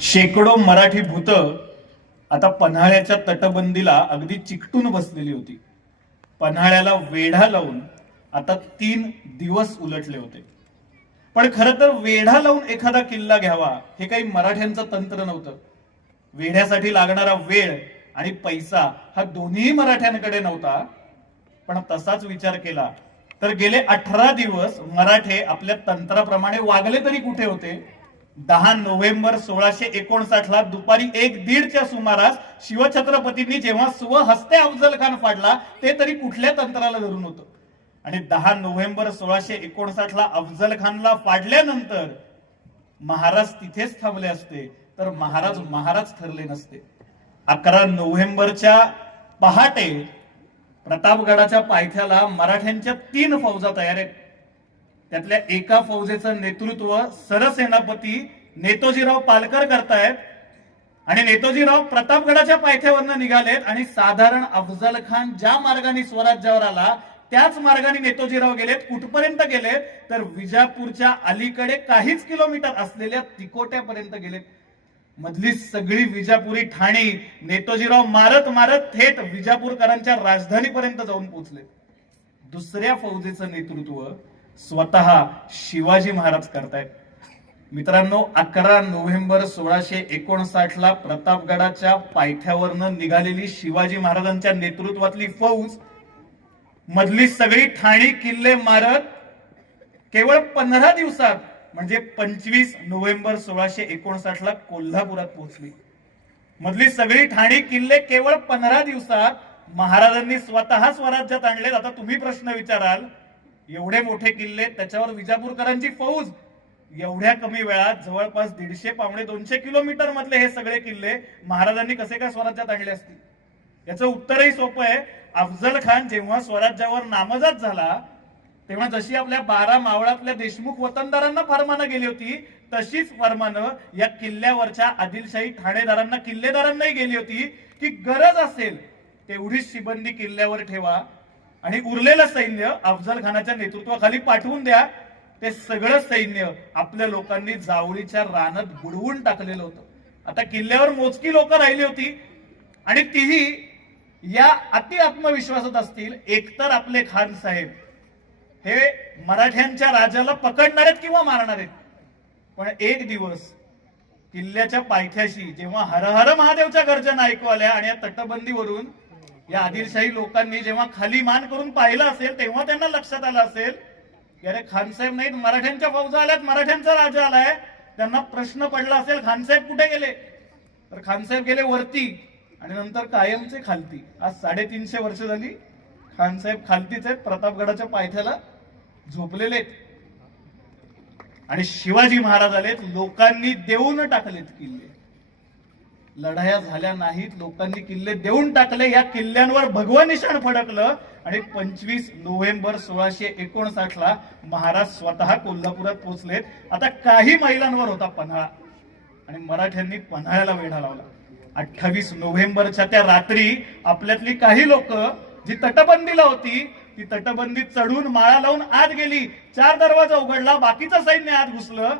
शेकडो मराठी भूत आता पन्हाळ्याच्या तटबंदीला अगदी चिकटून बसलेली होती. पन्हाळ्याला वेढा लावून आता 3 दिवस उलटले होते. पण खरं तर वेढा लावून एखादा किल्ला घ्यावा हे काही मराठ्यांचं तंत्र नव्हतं. वेढ्यासाठी लागणारा वेळ आणि पैसा हा दोन्ही मराठ्यांकडे नव्हता. पण तसाच विचार केला तर गेले 18 दिवस मराठे आपल्या तंत्राप्रमाणे वागले तरी कुठे होते. 10 नोव्हेंबर 1659 ला दुपारी 1:30च्या सुमारास शिवछत्रपतींनी जेव्हा स्वहस्ते अफजल खान फाडला ते तरी कुठल्या तंत्राला धरून होतं. आणि 10 नोव्हेंबर 1659 ला अफजल खानला फाडल्यानंतर महाराज तिथेच थांबले असते तर महाराज ठरले नसते. 11 नोव्हेंबरच्या पहाटे प्रतापगडाच्या पायथ्याला मराठ्यांच्या 3 फौजा तयार आहेत. त्यातल्या एका फौजेचं नेतृत्व सरसेनापती नेतोजीराव पालकर करतायत. आणि नेतोजीराव प्रतापगडाच्या पायथ्यावरनं निघालेत आणि साधारण अफजल खान ज्या मार्गाने स्वराज्यावर आला त्याच मार्गाने नेतोजीराव गेलेत. कुठपर्यंत गेलेत तर विजापूरच्या अलीकडे काहीच किलोमीटर असलेल्या तिकोट्यापर्यंत गेलेत. मधली सगळी विजापुरी ठाणी नेतोजीराव मारत मारत थेट विजापूरकरांच्या राजधानीपर्यंत जाऊन पोहोचले. दुसऱ्या फौजेचं नेतृत्व स्वतः शिवाजी महाराज करतायत. मित्रांनो, 11 नोव्हेंबर 1659 ला प्रतापगडाच्या पायथ्यावरनं निघालेली शिवाजी महाराजांच्या नेतृत्वातली फौज मधली सगळी ठाणी किल्ले मारत केवळ 15 दिवसात म्हणजे 25 नोव्हेंबर 1659 ला कोल्हापुरात पोहोचली. मधली सगळी ठाणी किल्ले केवळ 15 दिवसात महाराजांनी स्वतः स्वराज्यात आणले. आता तुम्ही प्रश्न विचाराल, एवढे मोठे किल्ले त्याच्यावर विजापूरकरांची फौज एवढ्या कमी वेळात जवळपास 150 पावणे 200 किलोमीटर मधले हे सगळे किल्ले महाराजांनी कसे काय स्वराज्यात आणले असतील? याचं उत्तरही सोपं आहे. अफजल खान जेव्हा स्वराज्यावर नामजात झाला तेव्हा जशी आपल्या 12 मावळातल्या देशमुख वतनदारांना फरमानं गेली होती तशीच फरमानं या किल्ल्यावरच्या आदिलशाही ठाणेदारांना किल्लेदारांनाही गेली होती की गरज असेल तेवढी शिबंदी किल्ल्यावर ठेवा आणि उरलेलं सैन्य अफजल खानाच्या नेतृत्वाखाली पाठवून द्या. ते सगळं सैन्य आपल्या लोकांनी जावळीच्या रानात बुडवून टाकलेलं होतं. आता किल्ल्यावर मोजकी लोक राहिली होती आणि तीही या अति आत्मविश्वासात असतील एकतर आपले खान साहेब हे मराठ्यांच्या राजाला पकडणार आहेत किंवा मारणार आहेत. पण एक दिवस किल्ल्याच्या पायथ्याशी जेव्हा हर हर महादेवच्या गर्जना ऐकू आल्या आणि या तटबंदीवरून या आदिलशाही लोकांनी जेव्हा खाली मान करून पाहिलं असेल तेव्हा त्यांना लक्षात आलं असेल की अरे खानसाहेब नाहीत, मराठ्यांच्या फौजा आल्यात, मराठ्यांचा राजा आलाय. त्यांना प्रश्न पडला असेल खानसाहेब कुठे गेले, तर खानसाहेब गेले वरती आणि नंतर कायमचे खालती. आज 350 वर्ष झाली खानसाहेब खालतीच आहेत, प्रतापगडाच्या पायथ्याला झोपलेले आहेत. आणि शिवाजी महाराज आलेत, लोकांनी देऊन टाकलेत किल्ले. लढाया झाल्या नाहीत, लोकांनी किल्ले देऊन टाकले. या किल्ल्यांवर भगवा निशाण फडकलं आणि 25 नोव्हेंबर 1659 ला महाराज स्वतः कोल्हापुरात पोहोचलेत. आता काही मैलांवर होता पन्हाळा आणि मराठ्यांनी पन्हाळ्याला वेढा लावला. 28 नोव्हेंबरच्या त्या रात्री आपल्यातली काही लोक जी तटबंदीला होती ती तटबंदी चढून माळा लावून आत गेली. 4 दरवाजा उघडला, बाकीचं सैन्य आत घुसलं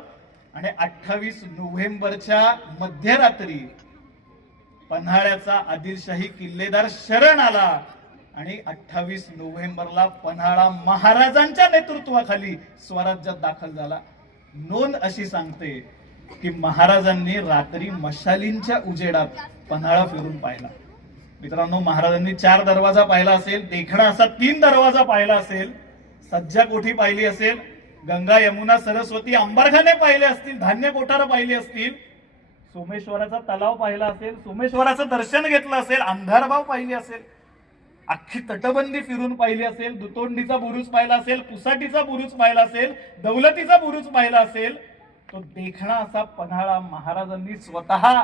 आणि 28 नोव्हेंबरच्या मध्यरात्री पन्हाळ्याचा आदिलशाही किल्लेदार शरण आला आणि 28 नोव्हेंबरला पन्हाळा महाराजांच्या नेतृत्वाखाली स्वराज्यात दाखल झाला. नोंद अशी सांगते की महाराजांनी रात्री मशालींच्या उजेडात पन्हाळा फिरून पाहिला. मित्रांनो, महाराजांनी 4 दरवाजा पाहिला असेल, देखणा असा 3 दरवाजा पाहिला असेल, सज्जा कोठी पाहिली असेल, गंगा यमुना सरस्वती अंबरखाने पाहिले असतील, धान्य कोठार पाहिली असतील, सोमेश्वराचा तलाव पाहिला असेल, सोमेश्वराचं दर्शन घेतलं असेल, अंधारबाव पाहिली असेल, अख्खी तटबंदी फिरून पाहिली असेल, दुतोंडीचा बुरुज पाहिला असेल, पुसाटीचा बुरुज पाहिला असेल, दौलतीचा बुरुज पाहिला असेल, तो देखणा असा पन्हाळा महाराजांनी स्वतः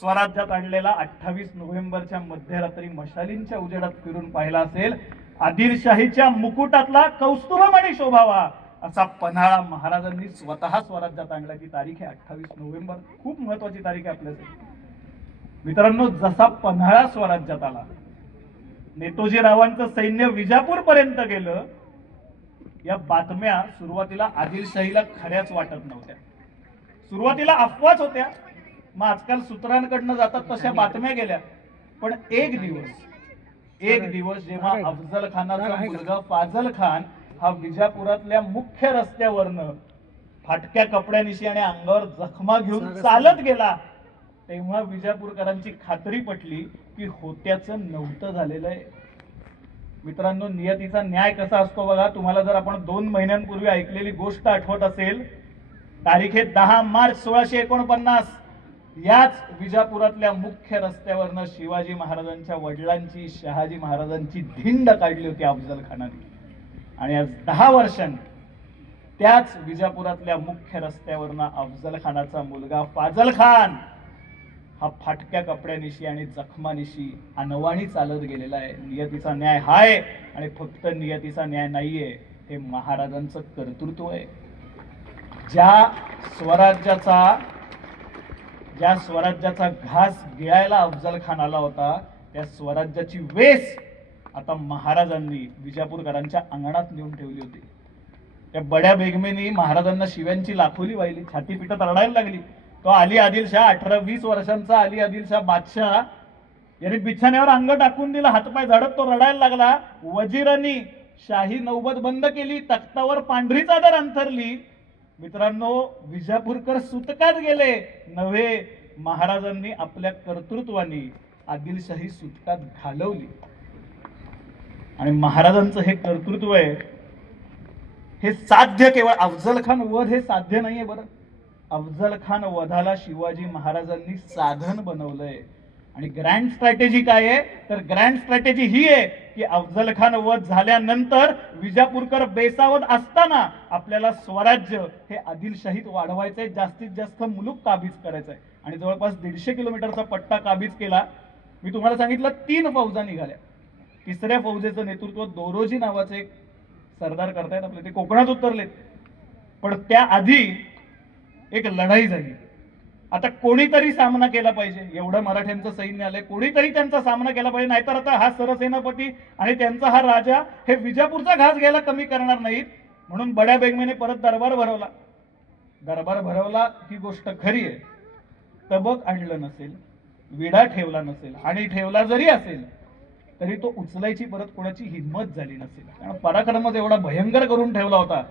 स्वराज्यात आणलेला 28 नोव्हेंबरच्या मध्यरात्री मशालींच्या उजेडात फिरून पाहिला असेल. आदिलशाहीच्या मुकुटातला कौस्तुभमणी शोभावा असा पन्हाळा महाराजांनी स्वतः स्वराज्यात आणल्याची तारीख आहे 28 नोव्हेंबर. खूप महत्वाची तारीख आहे आपल्यासाठी. मित्रांनो, जसा पन्हाळा स्वराज्यात आला, नेतोजीरावांचं सैन्य विजापूर पर्यंत गेलं, या बातम्या सुरुवातीला आदिलशाहीला खऱ्याच वाटत नव्हत्या. सुरुवातीला अफवाच होत्या. मग आजकाल सूत्रांकडनं जातात तशा बातम्या गेल्या. पण एक दिवस जेव्हा अफजल खानाचा मुलगा फाजल खान हा विजापुरातल्या मुख्य रस्त्यावरनं फाटक्या कपड्यानिशी आणि अंगावर जखमा घेऊन चालत गेला, तेव्हा विजापूरकरांची खात्री पटली की होत्याचं नव्हतं झालेलं आहे. मित्रांनो, नियतीचा न्याय कसा असतो बघा. तुम्हाला जर आपण 2 महिन्यांपूर्वी ऐकलेली गोष्ट आठवत असेल, तारीख आहे 10 मार्च 1649, याच विजापुरातल्या मुख्य रस्त्यावरनं शिवाजी महाराजांच्या वडिलांची, शहाजी महाराजांची धिंड काढली होती अफजल खानाने. आणि आज 10 वर्षांनी त्याच विजापुरातल्या मुख्य रस्त्यावरनं अफजल खानाचा मुलगा फाजल खान हा फाटक्या कपड्यानिशी आणि जखमानिशी अनवाणी चालत गेलेला आहे. नियतीचा न्याय हाय, आणि फक्त नियतीचा न्याय नाहीये, हे महाराजांचं कर्तृत्व आहे. ज्या स्वराज्याचा घास गिळायला अफजल खान आला होता, त्या स्वराज्याची वेस आता महाराजांनी विजापूरकरांच्या अंगणात नेऊन ठेवली होती. त्या बड्या बेगमेनी महाराजांना शिव्यांची लाखोली वाहिली, छाती पिटत रडायला लागली. तो अली आदिलशाह, 18-20 वर्षांचा अली आदिलशाह बादशाह, याने बिछाण्यावर अंग टाकून दिला, हातपाय झाडत तो रडायला लागला. वजीरांनी शाही नौबत बंद केली, तख्तावर पांढरी चादर अंथरली. मित्रांनो, विजापूरकर सुतकात गेले नव्हे, महाराजांनी आपल्या कर्तृत्वाने आदिलशाही सुतकात घालवली. आणि महाराजांचं हे कर्तृत्व आहे, हे साध्य केवळ अफजल खान वध हे साध्य नाहीये. बरं, अफजल खान वधाला शिवाजी महाराजांनी साधन बनवलंय. आणि ग्रँड स्ट्रॅटेजी काय आहे, तर ग्रँड स्ट्रॅटेजी ही आहे की अफजल खान वध झाल्यानंतर विजापूरकर बेसावध असताना आपल्याला स्वराज्य हे आदिलशाहीत वाढवायचंय, जास्तीत जास्त मुलूक काबीज करायचंय. आणि जवळपास 150 किलोमीटरचा पट्टा काबीज केला. मी तुम्हाला सांगितलं 3 फौजा निघाल्या. 3ऱ्या फौजेचं नेतृत्व दोरोजी नावाचे एक सरदार करतायत आपले, ते कोकणात उतरलेत. पण त्याआधी एक लढाई झाली. आता कोणीतरी सामना केला पाहिजे, एवढं मराठ्यांचं सैन्य आलंय, कोणीतरी त्यांचा सामना केला पाहिजे. नाहीतर आता हा सरसेनापती आणि त्यांचा हा राजा हे विजापूरचा घास घ्यायला कमी करणार नाहीत. म्हणून बड्या बेगमेने परत दरबार भरवला. ही गोष्ट खरी आहे. तबक आणलं नसेल, विडा ठेवला नसेल, आणि ठेवला जरी असेल तरी तो उचलायची परत कोणाची हिंमत झाली नसेल. कारण पराक्रमच एवढा भयंकर करून ठेवला होता.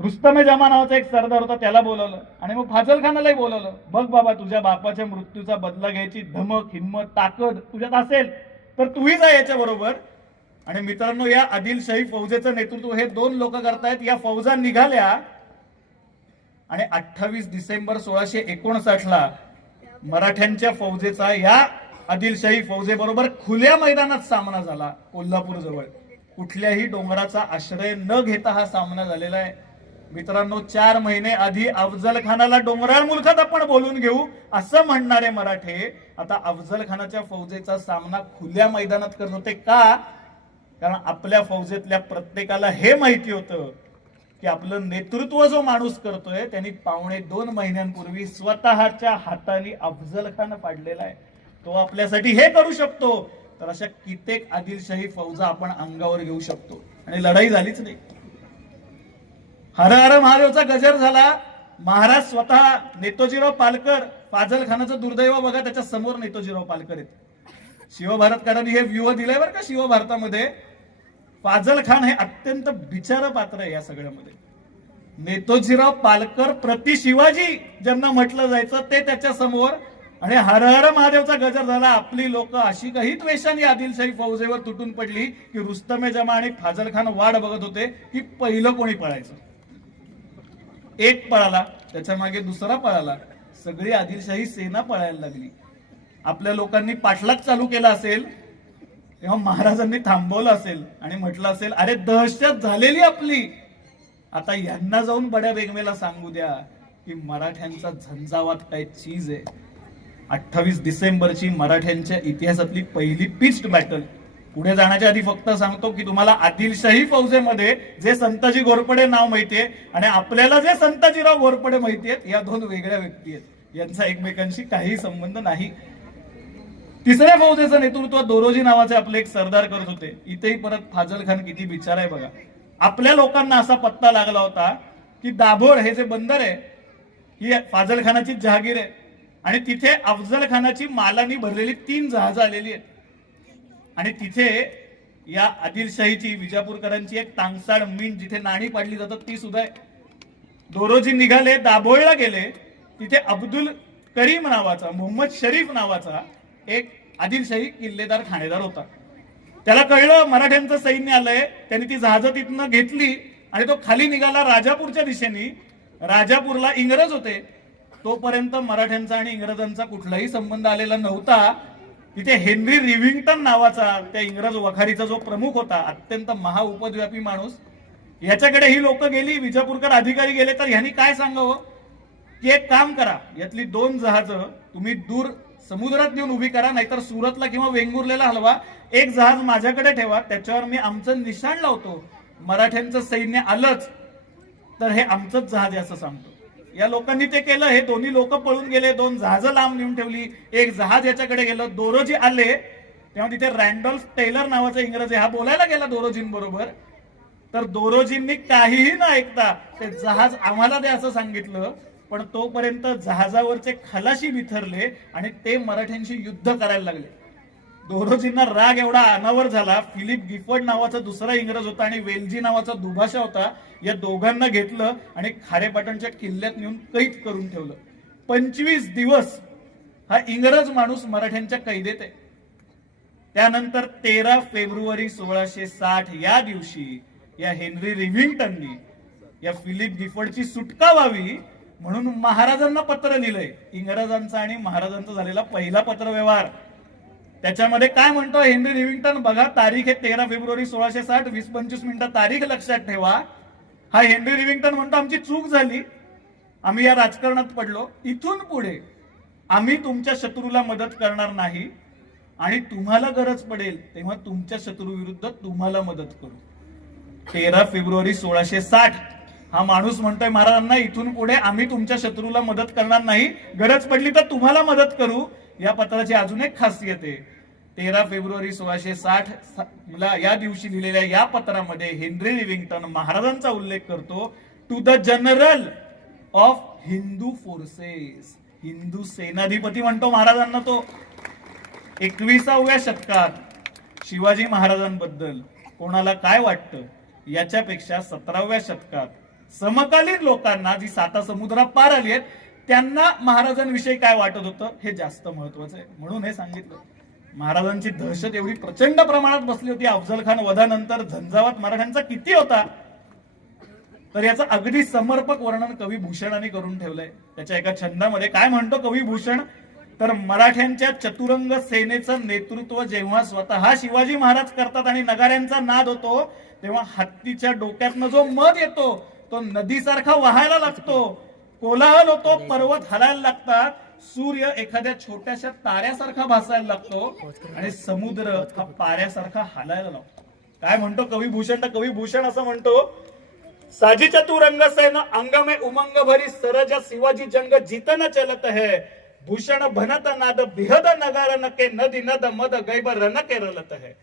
रुस्तमे जमा नावाचा एक सरदार होता, त्याला बोलवलं आणि मग फाजल खानालाही बोलवलं. बघ बाबा, तुझ्या बापाच्या मृत्यूचा बदला घ्यायची धमक, हिंमत, ताकद तुझ्यात असेल तर तूही जा याच्या बरोबर. आणि मित्रांनो, या आदिलशाही फौजेचं नेतृत्व हे 2 लोक करतायत. या फौजा निघाल्या आणि 28 डिसेंबर 1659ला मराठ्यांच्या फौजेचा या आदिलशाही फौजेबरोबर खुल्या मैदानात सामना झाला. कोल्हापूर जवळ कुठल्याही डोंगराचा आश्रय न घेता हा सामना झालेला आहे. मित्रांनो, 4 महिने आधी अफजल खानाला डोंगराळ मुलखात आपण बोलून घेऊ असं म्हणणारे मराठे आता अफजल खानाच्या फौजेचा सामना खुल्या मैदानात करत होते. का? कारण आपल्या फौजेतल्या प्रत्येकाला हे माहिती होतं की आपलं नेतृत्व जो माणूस करतोय त्यांनी 2.25 महिन्यांपूर्वी स्वतःच्या हाताने अफजल खान पाडलेला आहे. तो आपल्यासाठी हे करू शकतो. तर अशा कित्येक आदिलशाही फौजा आपण अंगावर घेऊ शकतो. आणि लढाई झालीच नाही. हर हर महादेवचा गजर झाला. महाराज स्वतः नेतोजीराव पालकर, फाजल खानाचं दुर्दैव बघा, त्याच्या समोर नेतोजीराव पालकर आहेत. शिवभारतकरांनी हे व्यूह दिलंय बरं का शिवभारतामध्ये. फाजल खान हे अत्यंत बिचार पात्र आहे या सगळ्यामध्ये. नेतोजीराव पालकर प्रति शिवाजी ज्यांना म्हटलं जायचं ते त्याच्या समोर. आणि हर हर महादेवचा गजर झाला. आपली लोक अशी काही द्वेषाने आदिलशाही फौजेवर तुटून पडली की रुस्तमे जमा आणि फाजल खान वाट बघत होते की पहिलं कोणी पळायचं. एक पळाला, त्याच्या मागे दुसरा पळाला, सगळी आदिलशाही सेना पळायला लागली. आपल्या लोकांनी पाठलाग चालू केला असेल तेव्हा महाराजांनी थांबवलं असेल आणि म्हटलं असेल, अरे दहशत झालेली आपली, आता यांना जाऊन बड्या बेगमेला सांगू द्या की मराठ्यांचा झंझावात काय चीज आहे. 28 डिसेंबरची मराठ्यांच्या इतिहासातली पहिली पिच्ड बॅटल. पुढे जाण्याच्या आधी फक्त सांगतो की तुम्हाला आदिलशाही फौजेमध्ये जे संताजी घोरपडे नाव माहितीये आणि आपल्याला जे संताजीराव घोरपडे माहितीयेत, या 2 वेगळ्या व्यक्ती आहेत. यांचा एकमेकांशी काही संबंध नाही. 3ऱ्या फौजेचं नेतृत्व दोरोजी नावाचे आपले एक सरदार करत होते. इथेही परत फाजल खान किती बिचारा आहे बघा. आपल्या लोकांना असा पत्ता लागला होता की दाभोळ हे जे बंदर आहे ही फाजल खानाची जहागीर आहे. आणि तिथे अफजल खानाची मालानी भरलेली 3 जहाजं आलेली आहेत आणि तिथे या आदिलशाहीची विजापूरकरांची एक तांगसाड मीन जिथे नाणी पाडली जातात ती सुद्धा आहे. दोरोजी निघाले, दाभोळला गेले, तिथे अब्दुल करीम नावाचा, मोहम्मद शरीफ नावाचा एक आदिलशाही किल्लेदार ठाणेदार होता. त्याला कळलं मराठ्यांचं सैन्य आलंय, त्यांनी ती जहाजं तिथनं घेतली आणि तो खाली निघाला राजापूरच्या दिशेने. राजापूरला इंग्रज होते, तोपर्यंत मराठ्यांचा आणि इंग्रजांचा कुठलाही संबंध आलेला नव्हता. तिथे हेनरी रिव्हिंग्टन नावाचा त्या इंग्रज वखारीचा जो प्रमुख होता, अत्यंत महाउपद्व्यापी माणूस, याच्याकडे ही लोक गेली, विजापूरकर अधिकारी गेले, तर ह्यांनी काय सांगावं की एक काम करा, यातली 2 जहाजं तुम्ही दूर समुद्रात नेऊन उभी करा, नाहीतर सुरतला किंवा वेंगुर्लेला हलवा. एक जहाज माझ्याकडे ठेवा, त्याच्यावर मी आमचं निशाण लावतो, मराठ्यांचं सैन्य आलंच तर हे आमचंच जहाज आहे असं सांगतो. या लोकांनी ते केलं. हे दोन्ही लोक पळून गेले, 2 जहाजं लांब नेऊन ठेवली, एक जहाज याच्याकडे गेलं. दोरोजी आले तेव्हा तिथे रॅन्डॉल्फ टेलर नावाचा इंग्रज आहे, हा बोलायला गेला दोरोजींबरोबर, तर दोरोजींनी काहीही न ऐकता ते जहाज आम्हाला दे असं सांगितलं. पण तोपर्यंत जहाजावरचे खलाशी बिथरले आणि ते मराठ्यांशी युद्ध करायला लागले. दोरोजींना राग एवढा अनावर झाला, फिलिप गिफर्ड नावाचा दुसरा इंग्रज होता आणि वेलजी नावाचा दुभाषा होता, या दोघांना घेतलं आणि खारेपाटणच्या किल्ल्यात नेऊन कैद करून ठेवलं. 25 दिवस हा इंग्रज माणूस मराठ्यांच्या कैदेत आहे. त्यानंतर 13 फेब्रुवारी 1660 या दिवशी या हेनरी रिव्हिंग्टननी या फिलिप गिफर्डची सुटका व्हावी म्हणून महाराजांना पत्र लिहिलंय. इंग्रजांचा आणि महाराजांचा झालेला पहिला पत्रव्यवहार. त्याच्यामध्ये काय म्हणतो हेनरी रिव्हिंग्टन, बघा तारीख आहे 13 फेब्रुवारी 1660, 20-25 मिनिटं तारीख लक्षात ठेवा. हा हेनरी रिव्हिंग्टन म्हणतो आमची चूक झाली, आम्ही या राजकारणात पडलो, इथून पुढे आम्ही तुमच्या शत्रूला मदत करणार नाही आणि तुम्हाला गरज पडेल तेव्हा तुमच्या शत्रू विरुद्ध तुम्हाला मदत करू. 13 फेब्रुवारी 1660 हा माणूस म्हणतोय महाराजांना इथून पुढे आम्ही तुमच्या शत्रूला मदत करणार नाही, गरज पडली तर तुम्हाला मदत करू. या पत्राची अजून एक खासियत आहे. 13 फेब्रुवारी 1660 या दिवशी लिहिलेल्या या पत्रामध्ये हेनरी रिव्हिंग्टन महाराजांचा उल्लेख करतो, to the general of Hindu forces, Hindu सेनाधिपती म्हणतो महाराजांना तो. 21व्या शतकात शिवाजी महाराजांबद्दल कोणाला काय वाटतं याच्यापेक्षा 17व्या शतकात समकालीन लोकांना जी 7 समुद्रा पार आली आहेत त्यांना महाराजांविषयी काय वाटत होतं हे जास्त महत्वाचं आहे. म्हणून हे सांगितलं. महाराजांची दहशत एवढी प्रचंड प्रमाणात बसली होती अफजल खान वधानंतर, झंझावात मराठ्यांचा किती होता, तर याचं अगदी समर्पक वर्णन कवी भूषणाने करून ठेवलंय. त्याच्या एका छंदामध्ये काय म्हणतो कवी भूषण, तर मराठ्यांच्या चतुरंग सेनेचं नेतृत्व जेव्हा स्वतः शिवाजी महाराज करतात आणि नगाऱ्यांचा नाद होतो, तेव्हा हत्तीच्या डोक्यातनं जो मध येतो तो नदीसारखा वाहायला लागतो, कोलाहल होतो, पर्वत हलायला लागतात, सूर्य एखाद्या छोट्याशा ताऱ्यासारखा भासायला लागतो आणि समुद्र हा पाऱ्यासारखा हलायला लागतो. काय म्हणतो कवी भूषण, तर कवी भूषण असं म्हणतो, साजी चतुरंग सेना अंग में उमंग भरी सरज शिवाजी जंग जीतन चलत है, भूषण भनत नाद बिहद नगार नके नदी नद मद गैब रन के रलत है,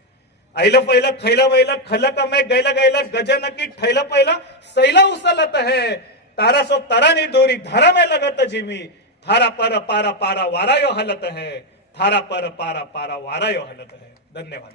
आईला पहिला खैला बैला खलक में गैला गैला गजन की ठैला पहिला सैला उचलत है, तारा सो तारानी दोरी धारा में लगत जिमी, थारा पर पारा पारा वारायो हलत है, थारा पर पारा पारा वारायो हलत है. धन्यवाद.